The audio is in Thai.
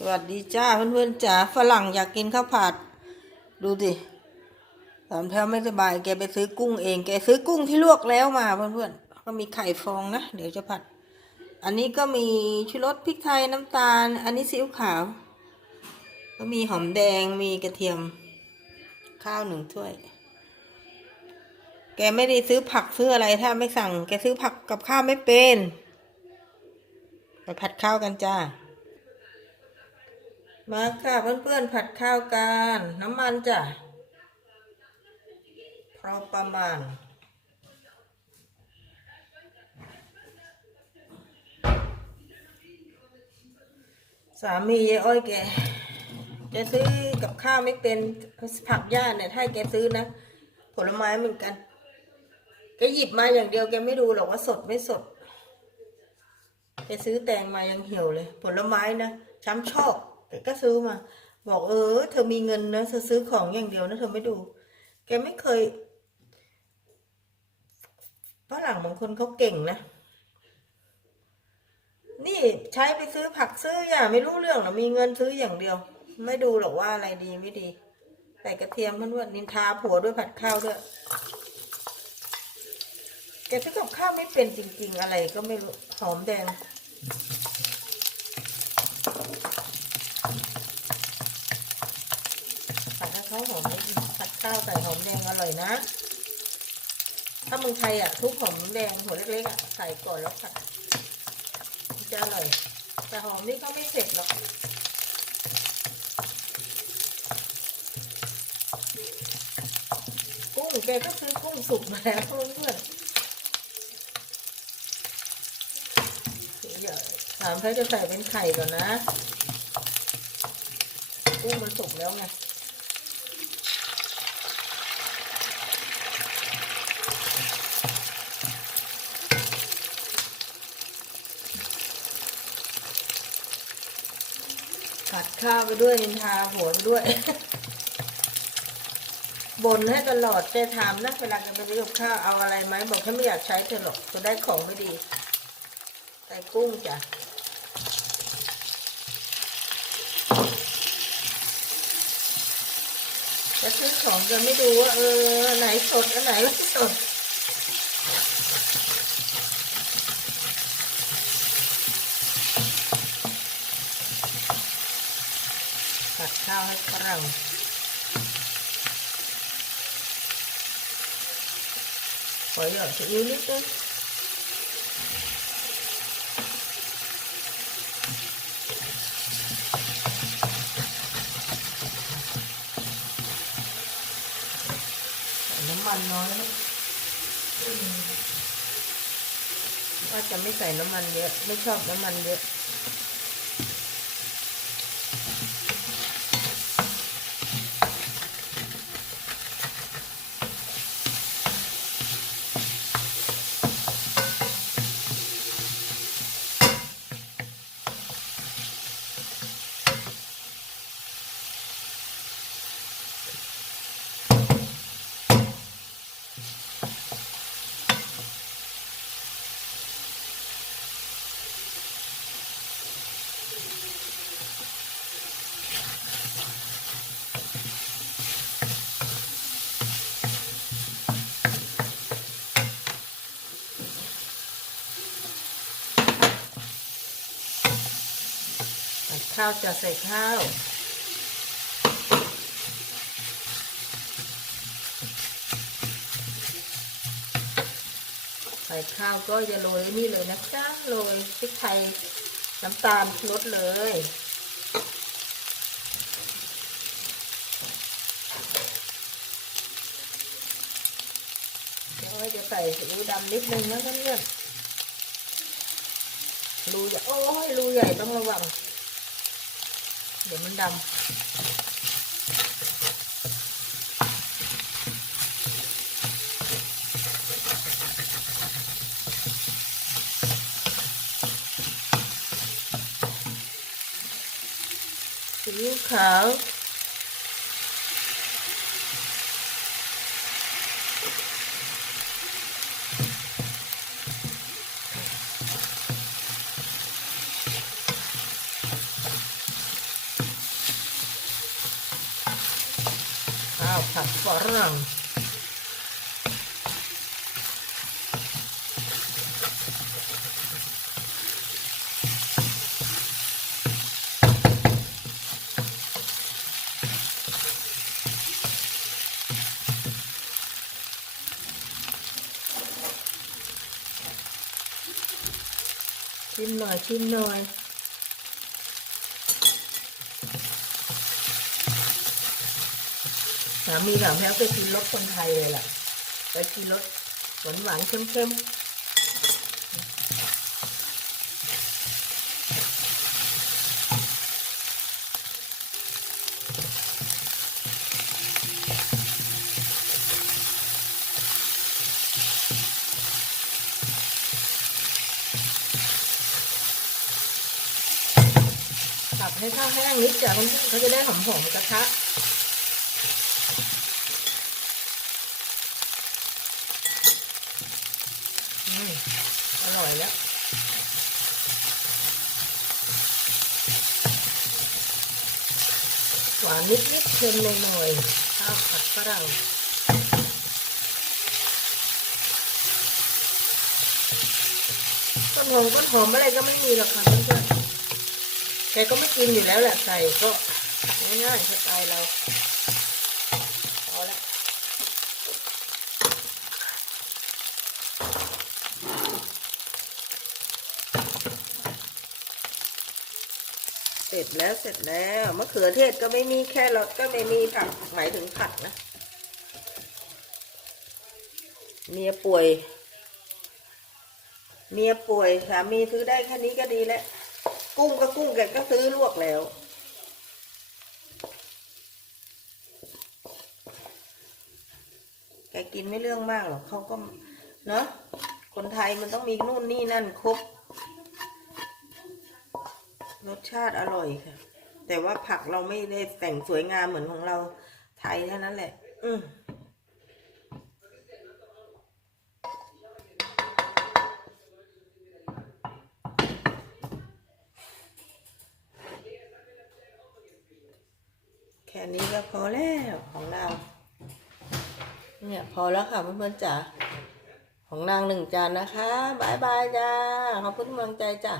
สวัสดีจ้าเพื่อนๆจ๋าฝรั่งอยากกินข้าวผัด ดูดิสามแถวไม่สบายแกไปซื้อกุ้งเองแกซื้อกุ้งที่ลวกแล้วมาเพื่อนๆก็มีไข่ฟองนะเดี๋ยวจะผัด อันนี้ก็มีชูรสพริกไทยน้ำตาล อันนี้ซีอิ๊วขาว ก็มีหอมแดงมีกระเทียม ข้าวหนึ่งถ้วย แกไม่ได้ซื้อผักซื้ออะไรถ้าไม่สั่ง แกซื้อผักกับข้าวไม่เป็นไปผัดข้าวกันจ้า มาค่ะเพื่อนๆผัดข้าวกันน้ำมันจ้ะพอประมาณ สามียายอ้อยแกแกซื้อกับข้าวไม่เป็นผักย่าเนี่ยถ้าแกซื้อนะ ผลไม้เหมือนกันแกหยิบมาอย่างเดียวแกไม่ดูหรอกว่าสดไม่สดแกซื้อแตงมายังเหี่ยวเลย ผลไม้นะช้ำชอบ แกก็ซื้อมา บอกเออ เธอมีเงินนะเธอซื้อของอย่างเดียวนะเธอไม่ดู แกไม่เคยฝรั่งบางคนเขาเก่งนะนี่ใช้ไปซื้อผักซื้ออย่าไม่รู้เรื่องหรอมีเงินซื้ออย่างเดียว ไม่ดูหรอกว่าอะไรดีไม่ดีใส่กระเทียมมันว่านินทาผัวด้วยผัดข้าวด้วยแกซื้อกับข้าวไม่เป็นจริง ๆ อะไรก็ไม่รู้หอมแดง ผัดให้เขาหอมได้ดีผัดข้าวใส่หอ มแดงอร่อยนะ ถ้าเมืองไทยอะทุกหอมแดงหัวเล็กๆอะใส่ก่อนแล้วผัดจะอร่อย แต่หอมนี่ก็ไม่เสร็จหรอกกุ้งแกก็ซื้อกุ้งสุกมาแล้วเพื่อนเดี๋ยวถามเขาจะใส่เป็นไข่ก่อนนะ กุ้งมันสุกแล้วไง ข้าวไปด้วยนินทาหัวไปด้วยบ่นให้ตลอดแกถามนะเวลาแกไปซื้อกับข้าวเอาอะไรไหมบอกฉันไม่อยากใช้เธอหรอกเธอได้ของไม่ดีใส่กุ้งจ้ะจะซื้อของจะไม่ดูว่าเออไหนสดอันไหนไม่สดผัดข้าวให้ฝรั่ง ขอหยอดซีอิ๊วนิดนึงใส่ น้ำมันน้อยนะอืมว่าจะไม่ใส่น้ำมันเยอะ ไม่ชอบน้ำมันเยอะ ข้าวจะใส่ข้าวใส่ข้าวก็จะโรยนี่เลยนะจ๊ะโรยพริกไทยน้ำตาลลดเลย เดี๋ยวอ้อยจะใส่ซีอิ๊วดำนิดนึงนะเพื่อนๆรูใหญ่โอ้ยรูใหญ่ต้องระวัง เดี๋ยวมันดำซีอิ๊วขาว ผาวผัดฝรั่งชิมหน่อยชิมหน่อย สามีหลังแล้วไปกินรสคนไทยเลยล่ะไปกินรสหวานหวานๆเข้มๆผัดให้ข้าวแห้งนิดจ้ะเพื่อนๆเขาจะได้หอมๆกระทะ อืม อร่อยแล้วหวานนิดๆเค็มหน่อยๆข้าวผัดฝรั่งต้นหอมต้นหอมอะไรก็ไม่มีหรอกค่ะเพื่อนๆแกก็ไม่กินอยู่แล้วแหละใส่ก็ง่ายๆสไตล์เราพอแล้ว เส ร็จแล้วเสร็จแล้วมะเขือเทศก็ไม่มีแค่รสก็ไม่มีผักหมายถึงผักนะเมียป่วย เมียป่วยสามีซื้อได้แค่นี้ก็ดีแล้ว กุ้งก็กุ้งแกก็ซื้อลวกแล้ว แกกินไม่เรื่องมากหรอกเขาก็เนาะคนไทยมันต้องมีนู่นนี่นั่นครบ รสชาติอร่อยค่ะ แต่ว่าผักเราไม่ได้แต่งสวยงามเหมือนของเราไทยเท่านั้นแหละ อืมแค่นี้ก็พอแล้วของเรา เนี่ยพอแล้วค่ะเพื่อนๆจ๋าของนางหนึ่งจานนะคะบายบายจ้า ขอบคุณกำลังใจจ้า